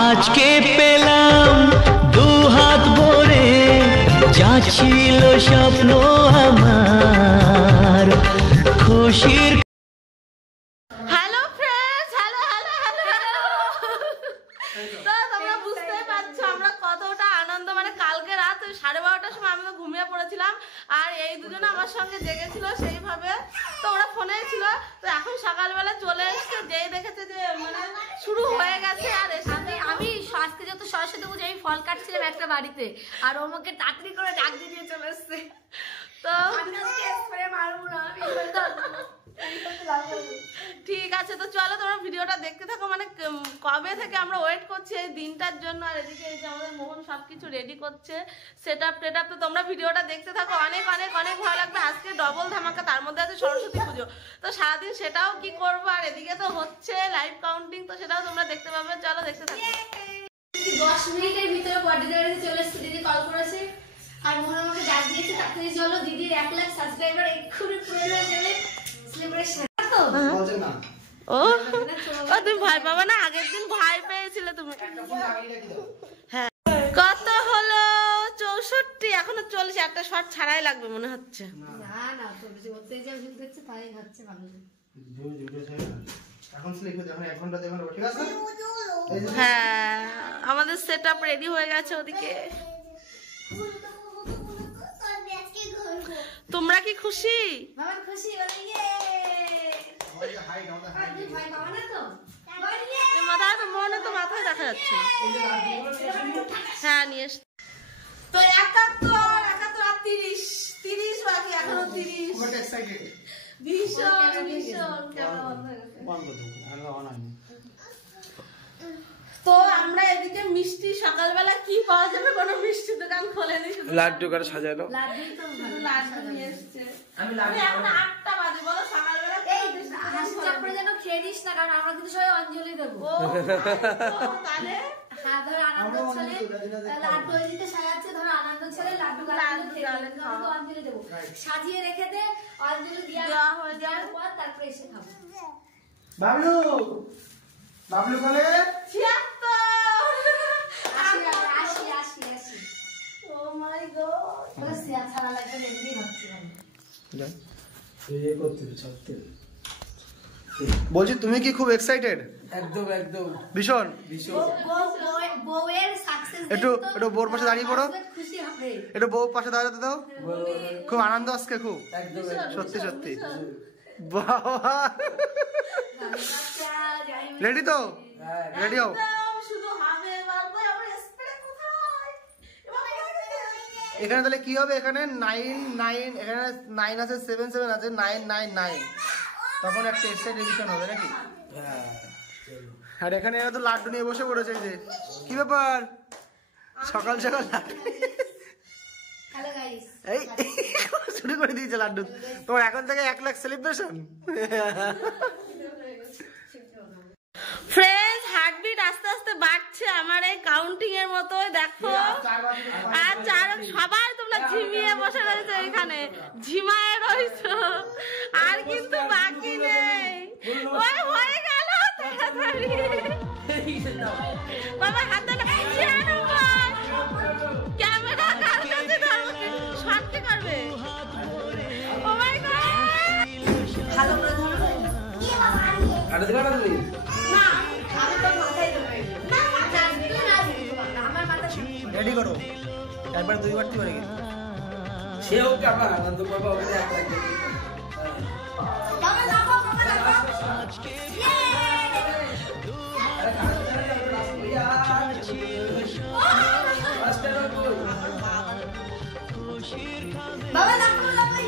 আজকে পেলাম দু হাত ভরে, যা ছিল স্বপ্ন আমার খুশির। Hello friends, hello hello hello hello. তো তোমরা বুঝতেই পারছো আমরা কতটা আনন্দ, মানে কালকে রাত 12:30টার সময় আমি তো ঘুমিয়ে পড়েছিলাম, আর এই দুজনে আমার সঙ্গে জেগেছিল সেইভাবে। তো ওরা ফোনেই ছিল, তো এখন সকালবেলা চলে এসছে, যেই দেখেছে যে মানে শুরু হয়ে গেছে। আর আমি আজকে যত সরস্বতী পুজো আমি ফল কাটছিলাম একটা বাড়িতে, আর ও আমাকে তাড়াতাড়ি করে ডাক দিয়ে চলে এসছে। তো ঠিক ঠিক আছে, তো চলো তোমরা ভিডিওটা দেখতে থাকো। মানে কবে থেকে আমরা ওয়েট করছি এই দিনটার জন্য, আর এদিকে এই যে আমাদের মোহন সবকিছু রেডি করছে, সেটআপ টেটআপ। তো তোমরা ভিডিওটা দেখতে থাকো, অনেক অনেক অনেক ভালো লাগবে। আজকে ডবল ধামাকা, তার মধ্যে আছে সরস্বতী পুজো। তো সারাদিন সেটাও কি করবো, আর এদিকে তো হচ্ছে লাইভ কাউন্টিং, তো সেটাও তোমরা দেখতে পাবে। চলো দেখতে থাকো। 10 মিনিটের ভিতরে বডিগার্ডে চলে এসেছে, দিদি কল করেছে আর মোহন আমাকে ডাক দিয়েছে তাড়াতাড়ি চলো, দিদির 1 লাখ সাবস্ক্রাইবার এক্ষুনি পূরণ হয়ে যাবে। সেলিব্রেশন তো বলছেন না। ও তুমি ভয় পাবে না, আগের দিন ভয় পেয়েছিলে তুমি। হ্যাঁ, কত হলো? 64, এখনো 40, একটা শট ছাড়াই লাগবে মনে হচ্ছে। না না, তো বেশি করতে যাও ফিল করছে, তাই হচ্ছে ভালো। এখন স্লিপ হচ্ছে, এখন 1 ঘন্টা দেখুন, ঠিক আছে? হ্যাঁ, আমাদের সেটআপ রেডি হয়ে গেছে ওদিকে। তোমরা কি খুশি? মামা খুশি হলে ইয়ে হাই দাও, ভাই মামা না তো মাথায় তো মনে তো মাথায় দেখা যাচ্ছে না। হ্যাঁ নিয়ে এসে তো 71 আর 30 বাকি, এখনো 30। কত এক্সাইটেড, ভীষণ ভীষণ। কেমন বন্ধ করো, আলো অন আছে। তো আমরা এদিকে মিষ্টি, সকালবেলা কি পাওয়া যাবে, কোনো মিষ্টি দোকান খোলেনি, শুধু লাড্ডু করে সাজালো, লাড্ডু তো শুধু লাড্ডু নিয়ে এসেছে। আমি এখন 8টা বাজে, বলো সকালবেলা এই হাসি চাপড়ে যেন খেয়ে নিস না, কারণ আমরা কিন্তু সবাই অঞ্জলি দেবো। ও তাহলে হ্যাঁ, ধরো আনন্দ ছেলে লাড্ডু দিতে সাজাচ্ছে, ধরো আনন্দ ছেলে লাড্ডু তো অঞ্জলি দেবো, সাজিয়ে রেখে দে, অঞ্জলি দেওয়া হয়ে যাওয়ার পর তারপরে এসে খাবো। বাবলু বাবলু বলে 76। ও মাই গড, বলে সিয়া ছাড়া লাগবে, এমনি হচ্ছে না। এই করতে সত্যি বলছি, তুমি কি খুব এক্সাইটেড? একদম একদম ভীষণ বউয়ের সাকসেস একটু বউর পাশে দাঁড়িয়ে পড়ো, খুশি হবে। একটু বউ পাশে দাঁড়াতে দাও। খুব আনন্দ আজকে, খুব একদম সত্যি সত্যি। বাবা রেডি তো? রেডি হও। শুধু হবে বলবো, আমরা স্প্রে কোথায়? এখানে তাহলে কি হবে? এখানে 9 এখানে 9 আছে, 7 আছে, 999, তখন একটা এক্সট্রা ডিভিশন হবে নাকি? আর এখানে এরা তো লাড্ডু নিয়ে বসে পড়েছে, যে কি ব্যাপার সকাল সকাল হ্যালো গাইস, এই শুরু করে দিয়েছে লাড্ডু। তোমার এখন থেকে 1 লাখ সেলিব্রেশন। ফ্রেন্ডস, হার্টবিট আস্তে আস্তে বাড়ছে আমার এই কাউন্টিং এর মতোই, দেখো। আর সবাই তোমরা ঝিমিয়ে বসে রয়েছে, এখানে ঝিমায় রয়েছো, আর কিন্তু বাকি নেই। ওই হয়ে গেল তাড়াতাড়ি। বাবা হাতে ক্যামেরা কার কাছে ধরবে, শর্টকে করবে। ও মাই গড, ভালো করে ধরো। আরে দিবা না তুমি? না, আমি তো মাথায় দেবো না, মাথা আমার মাথা রেডি করো, একবার দুইবার কি করে গেল সেও কেমন আনন্দ করবো ওকে এক লাখ বাবা লাফাও, বাবা লাফাও। বাবা লাফাও, লাফাও।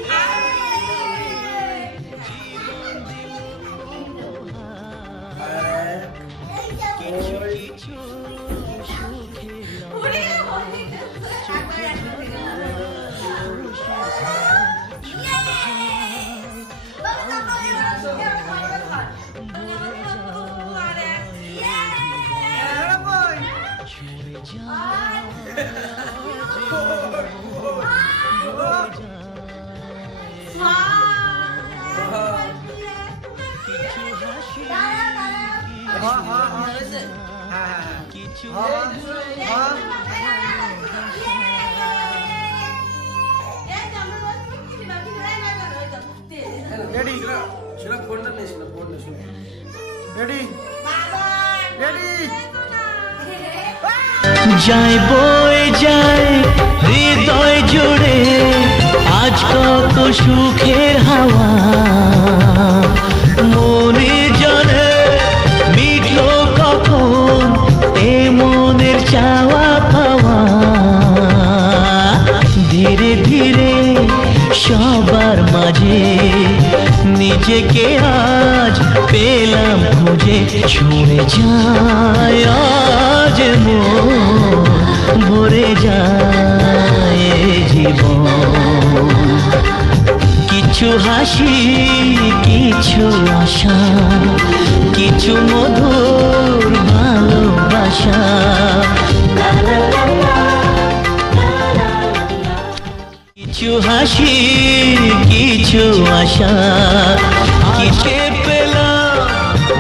হ্যাঁ রেডি শোনা ফোনটা নেই, শোনা ফোনটা শোনা। রেডি রেডি যায় বয়ে যায় হৃদয় জুড়ে আজ কত সুখের হাওয়া মনে জানে মিটলো কখন এ মনের চাওয়া পাওয়া ধীরে ধীরে সবার মাঝে নিজেকে আজ পেলাম খুঁজে ছুঁড়ে যায় আজ মন ভরে যায় এ জীবন কিছু হাসি কিছু আশা কিছু মধুর ভালোবাসা কিছু হাসি কিছু আশা কিসে পেলাম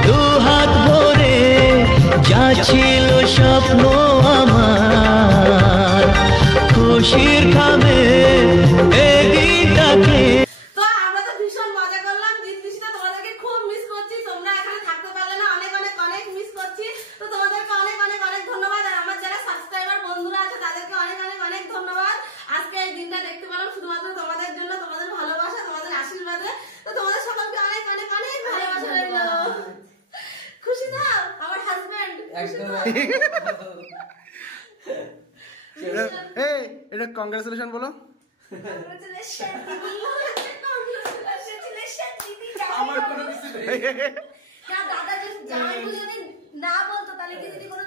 দু হাত ভরে যা ছিল স্বপ্ন আমার খুশির খামে এদিনটাকে তো আমরা তো ভীষণ মজা করলাম। জিতলিশটা তোমাদেরকে খুব মিস করছি, তোমরা এখানে থাকতে পারলে না, অনেক অনেক অনেক মিস করছি। তো তোমাদেরকে অনেক অনেক অনেক ধন্যবাদ, আর আমার যারা সাবস্ক্রাইবার বন্ধুরা আছে তাদেরকে অনেক অনেক অনেক ধন্যবাদ। আজকে এই দিনটা দেখতে পেলাম শুধুমাত্র তোমাদের জন্য, তোমাদের ভালোবাসা, তোমাদের আশীর্বাদে। তো তোমাদের সকলকে অনেক অনেক অনেক ভালোবাসা রইল। খুশি তো আমার হাজবেন্ড? একদম এই এটা কংগ্রেচুলেশন বলো। আমার কোনো কিছু নেই। দাদা যদি জামাই যদি না বলতো তাহলে কি দিদি কোনো